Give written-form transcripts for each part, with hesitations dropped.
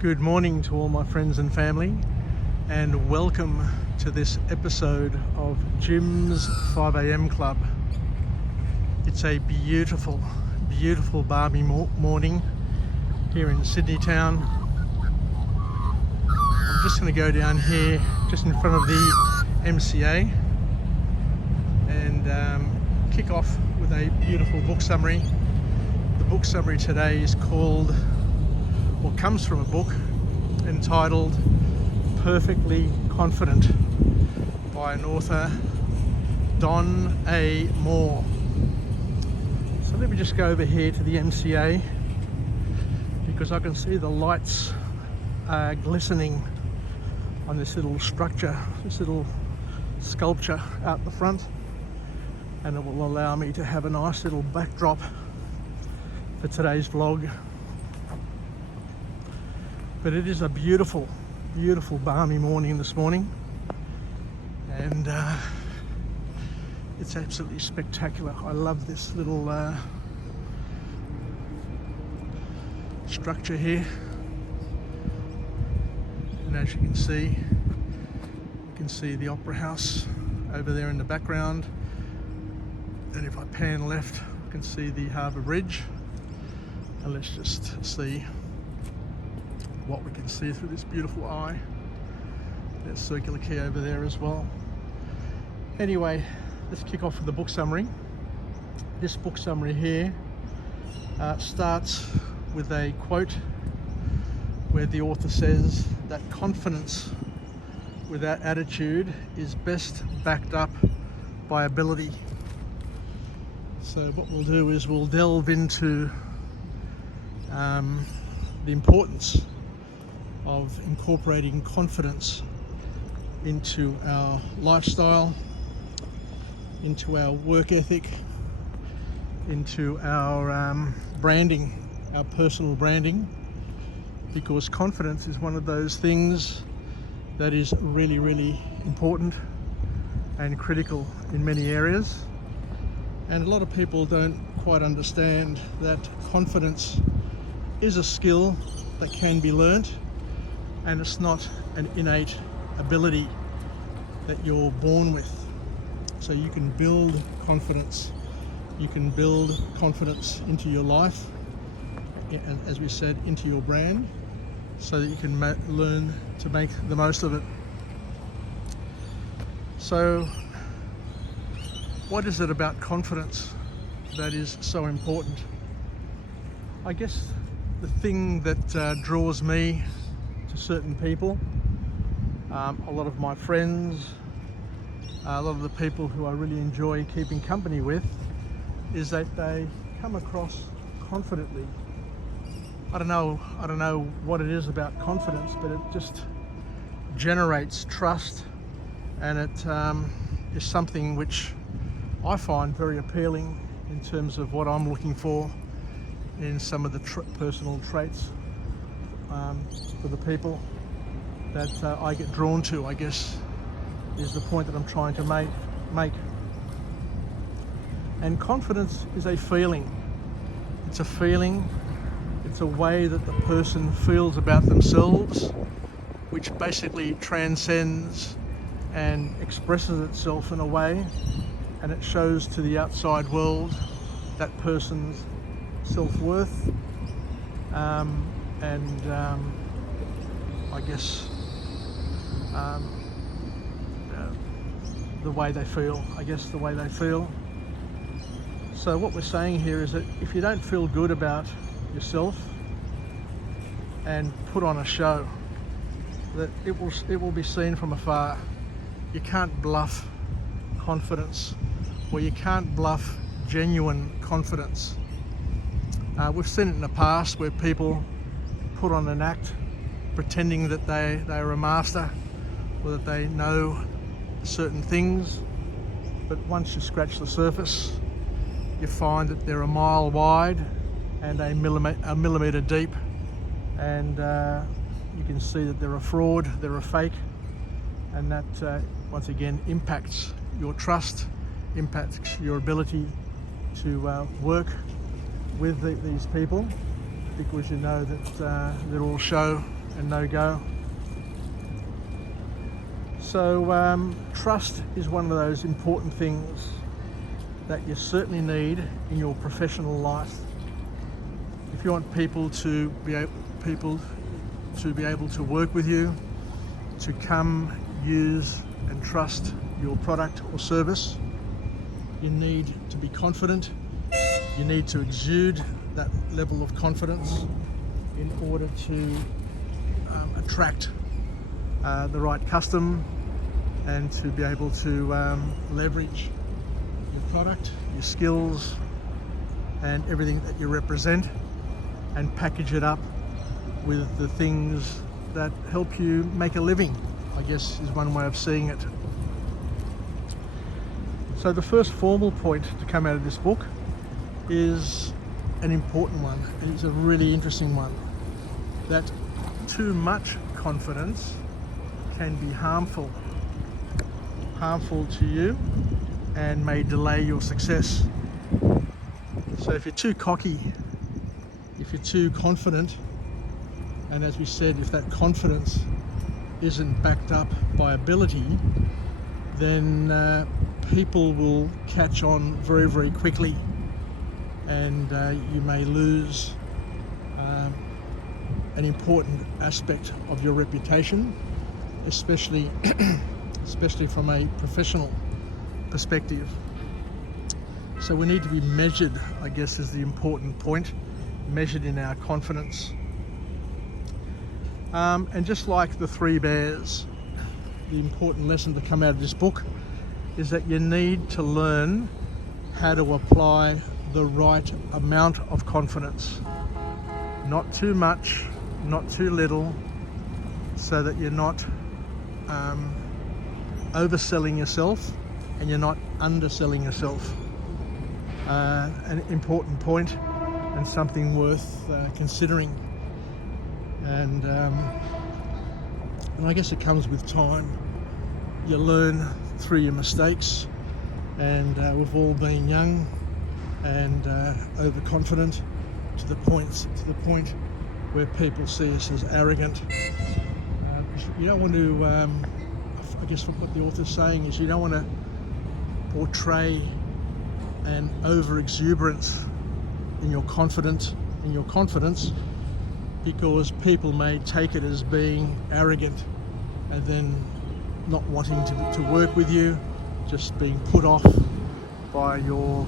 Good morning to all my friends and family, and welcome to this episode of Jim's 5 a.m. Club. It's a beautiful, beautiful balmy morning here in Sydney town. I'm just going to go down here just in front of the MCA and kick off with a beautiful book summary. The book summary today is called, or comes from a book entitled Perfectly Confident by an author, Don A. Moore. So let me just go over here to the MCA because I can see the lights glistening on this little structure, this little sculpture out the front, and it will allow me to have a nice little backdrop for today's vlog. But it is a beautiful, beautiful balmy morning this morning, and it's absolutely spectacular. I love this little structure here, and as you can see the Opera House over there in the background, and if I pan left I can see the Harbour Bridge, and let's just see what we can see through this beautiful eye. There's Circular Quay over there as well. Anyway, let's kick off with the book summary. This book summary here starts with a quote where the author says that confidence without attitude is best backed up by ability. So what we'll do is we'll delve into the importance of incorporating confidence into our lifestyle, into our work ethic, into our branding, our personal branding, because confidence is one of those things that is really, really important and critical in many areas. And a lot of people don't quite understand that confidence is a skill that can be learnt, and it's not an innate ability that you're born with. So you can build confidence. You can build confidence into your life, and as we said, into your brand, so that you can learn to make the most of it. So what is it about confidence that is so important? I guess the thing that draws me to certain people, a lot of my friends, a lot of the people who I really enjoy keeping company with, is that they come across confidently. I don't know what it is about confidence, but it just generates trust, and it is something which I find very appealing in terms of what I'm looking for in some of the personal traits for the people that I get drawn to, I guess, is the point that I'm trying to make. And confidence is a feeling. It's a feeling. It's a way that the person feels about themselves, which basically transcends and expresses itself in a way, and it shows to the outside world that person's self-worth, and I guess the way they feel. So what we're saying here is that if you don't feel good about yourself and put on a show, that it will be seen from afar. You can't bluff confidence, or you can't bluff genuine confidence. We've seen it in the past where people put on an act pretending that they are a master, or that they know certain things, but once you scratch the surface, you find that they're a mile wide and a millimetre deep, and you can see that they're a fraud, they're a fake, and that once again impacts your trust, impacts your ability to work with these people, because you know that they're all show and no go. So trust is one of those important things that you certainly need in your professional life. If you want people to be able to work with you, to come, use and trust your product or service, you need to be confident. You need to exude that level of confidence in order to attract the right custom and to be able to leverage your product, your skills and everything that you represent, and package it up with the things that help you make a living, I guess is one way of seeing it. So the first formal point to come out of this book is an important one, and it's a really interesting one, that too much confidence can be harmful to you and may delay your success. So if you're too cocky, if you're too confident, and as we said, if that confidence isn't backed up by ability, then people will catch on very, very quickly, and you may lose an important aspect of your reputation, especially from a professional perspective. So we need to be measured, I guess, is the important point, measured in our confidence. And just like the three bears, the important lesson to come out of this book is that you need to learn how to apply the right amount of confidence. Not too much, not too little, so that you're not overselling yourself and you're not underselling yourself. An important point and something worth considering. And I guess it comes with time. You learn through your mistakes, and we've all been young and overconfident to the point where people see us as arrogant. You don't want to, I guess what the author's saying is, you don't want to portray an over-exuberance in your confidence, because people may take it as being arrogant and then not wanting to work with you, just being put off by your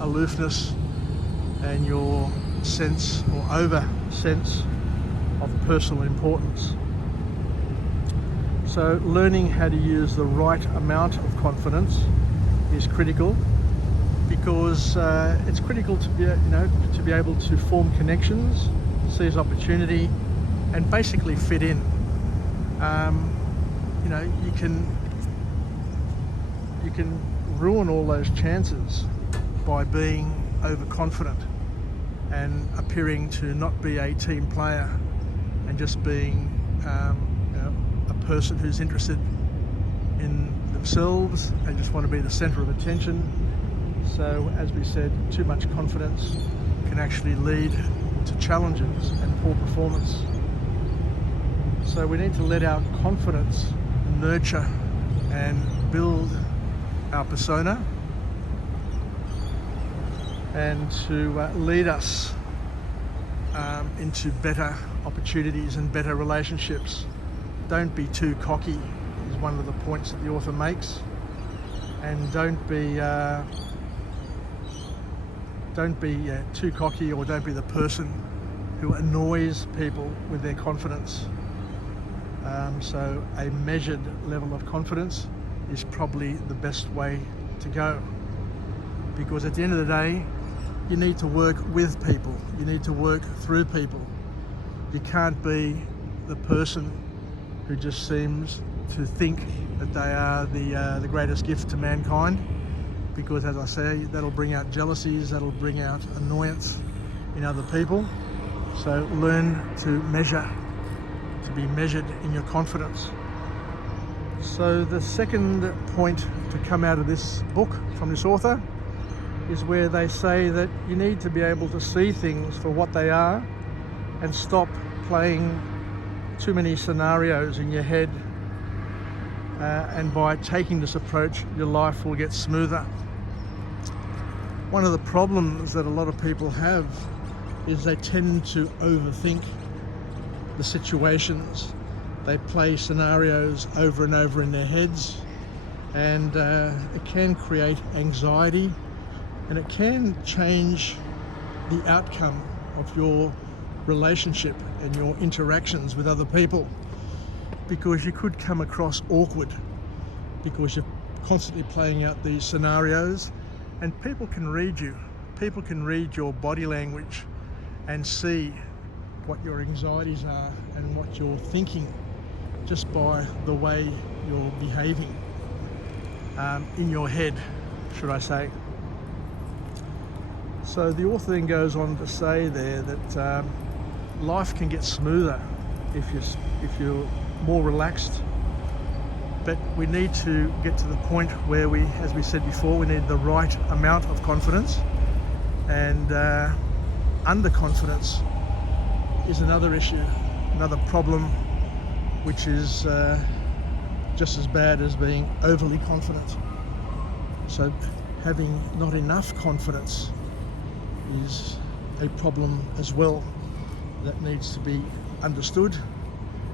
aloofness and your sense or over sense of personal importance. So learning how to use the right amount of confidence is critical, because it's critical to be able to form connections, seize opportunity, and basically fit in. You can ruin all those chances by being overconfident and appearing to not be a team player and just being a person who's interested in themselves and just want to be the center of attention. So as we said, too much confidence can actually lead to challenges and poor performance. So we need to let our confidence nurture and build our persona, and to lead us into better opportunities and better relationships. Don't be too cocky is one of the points that the author makes, and don't be too cocky, or don't be the person who annoys people with their confidence. So a measured level of confidence is probably the best way to go, because at the end of the day, you need to work with people, you need to work through people. You can't be the person who just seems to think that they are the greatest gift to mankind, because as I say, that'll bring out jealousies, that'll bring out annoyance in other people. So learn to measure, to be measured in your confidence. So the second point to come out of this book from this author is where they say that you need to be able to see things for what they are and stop playing too many scenarios in your head, and by taking this approach, your life will get smoother. One of the problems that a lot of people have is they tend to overthink the situations. They play scenarios over and over in their heads, and it can create anxiety, and it can change the outcome of your relationship and your interactions with other people, because you could come across awkward because you're constantly playing out these scenarios, and people can read you. People can read your body language and see what your anxieties are and what you're thinking just by the way you're behaving in your head, should I say. So the author then goes on to say there that life can get smoother if you're more relaxed, but we need to get to the point where we, as we said before, we need the right amount of confidence, and underconfidence is another issue, another problem, which is just as bad as being overly confident. So having not enough confidence is a problem as well that needs to be understood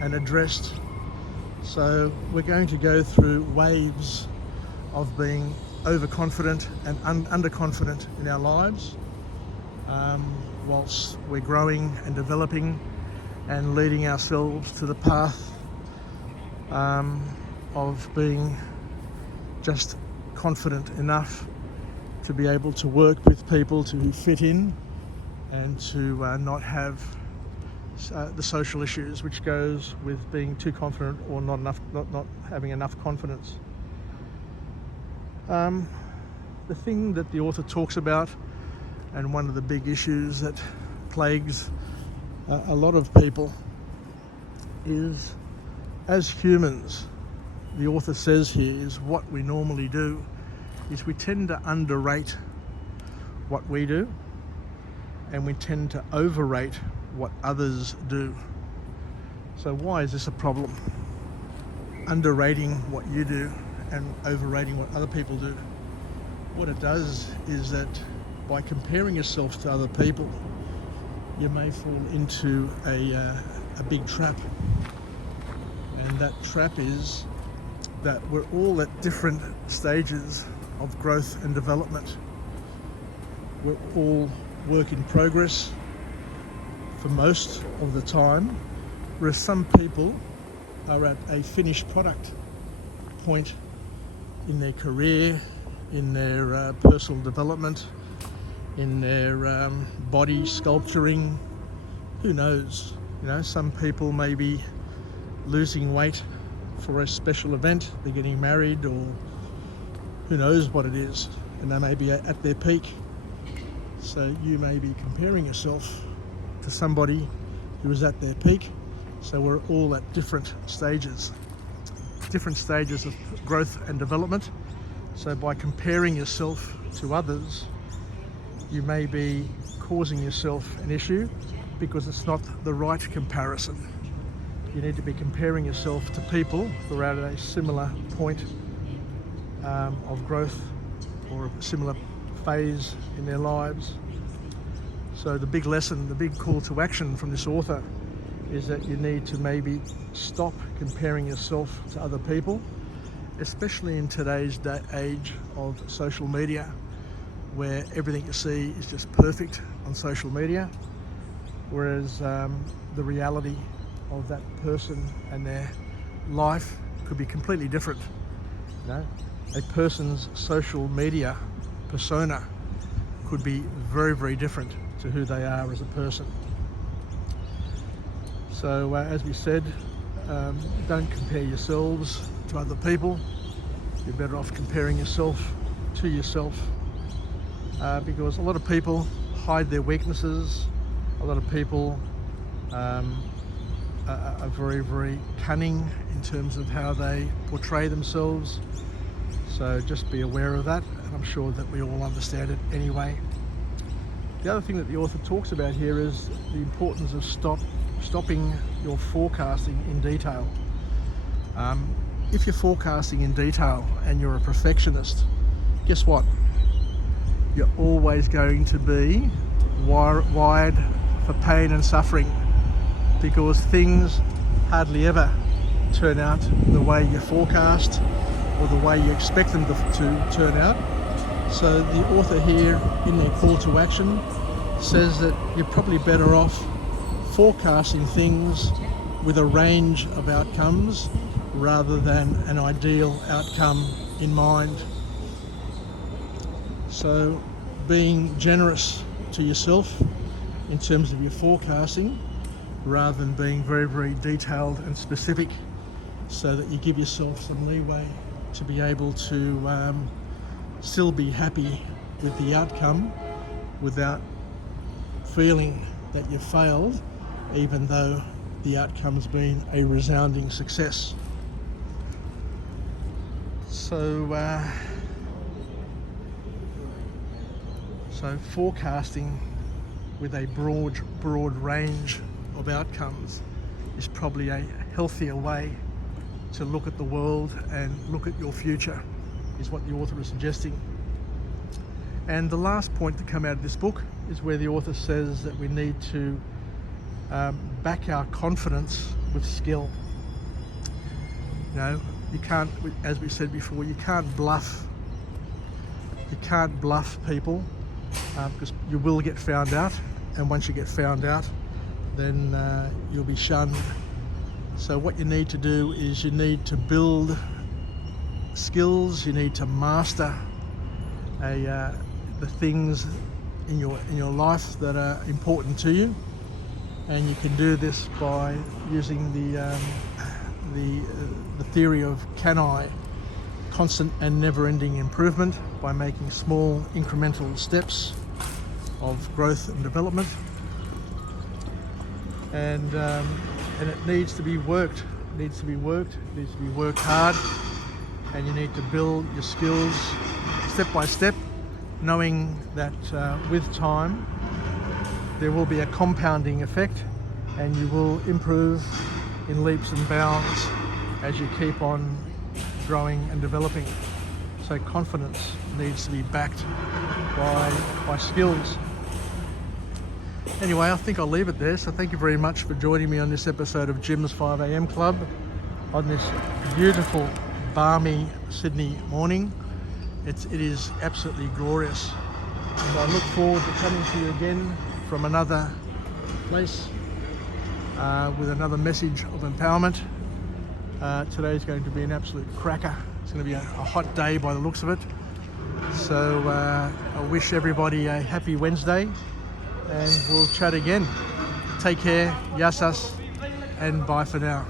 and addressed. So we're going to go through waves of being overconfident and underconfident in our lives, whilst we're growing and developing and leading ourselves to the path of being just confident enough to be able to work with people, to fit in, and to not have the social issues which goes with being too confident or not having enough confidence. The thing that the author talks about, and one of the big issues that plagues a lot of people, is, as humans, the author says here, is what we normally do is we tend to underrate what we do, and we tend to overrate what others do. So why is this a problem? Underrating what you do and overrating what other people do. What it does is that by comparing yourself to other people, you may fall into a big trap. And that trap is that we're all at different stages of growth and development. We're all work in progress for most of the time, whereas some people are at a finished product point in their career, in their personal development, in their body sculpturing. Who knows? You know, some people may be losing weight for a special event, they're getting married, or who knows what it is, and they may be at their peak. So you may be comparing yourself to somebody who is at their peak. So we're all at different stages of growth and development. So by comparing yourself to others, you may be causing yourself an issue because it's not the right comparison. You need to be comparing yourself to people who are at a similar point of growth or a similar phase in their lives. So the big lesson, the big call to action from this author is that you need to maybe stop comparing yourself to other people, especially in today's age of social media, where everything you see is just perfect on social media, whereas the reality of that person and their life could be completely different. You know, a person's social media persona could be very, very different to who they are as a person. So as we said, don't compare yourselves to other people. You're better off comparing yourself to yourself, because a lot of people hide their weaknesses. A lot of people are very, very cunning in terms of how they portray themselves. So just be aware of that, and I'm sure that we all understand it anyway. The other thing that the author talks about here is the importance of stopping your forecasting in detail. If you're forecasting in detail and you're a perfectionist, guess what? You're always going to be wired for pain and suffering, because things hardly ever turn out the way you forecast or the way you expect them to turn out. So the author here, in their call to action, says that you're probably better off forecasting things with a range of outcomes rather than an ideal outcome in mind. So being generous to yourself in terms of your forecasting, rather than being very, very detailed and specific, so that you give yourself some leeway to be able to still be happy with the outcome without feeling that you failed, even though the outcome's been a resounding success. So forecasting with a broad range of outcomes is probably a healthier way to look at the world and look at your future, is what the author is suggesting. And the last point to come out of this book is where the author says that we need to back our confidence with skill. You know, you can't, as we said before, you can't bluff. You can't bluff people, because you will get found out, and once you get found out, then you'll be shunned. So what you need to do is you need to build skills. You need to master the things in your life that are important to you, and you can do this by using the theory of CANI, constant and never-ending improvement, by making small incremental steps of growth and development. And it needs to be worked. It needs to be worked hard, and you need to build your skills step by step, knowing that with time there will be a compounding effect, and you will improve in leaps and bounds as you keep on growing and developing. So confidence needs to be backed by skills. Anyway, I think I'll leave it there. So thank you very much for joining me on this episode of Jim's 5am Club on this beautiful, balmy Sydney morning. It is absolutely glorious. So I look forward to coming to you again from another place with another message of empowerment. Today's going to be an absolute cracker. It's going to be a hot day by the looks of it. So I wish everybody a happy Wednesday, and we'll chat again. Take care, yasas, and bye for now.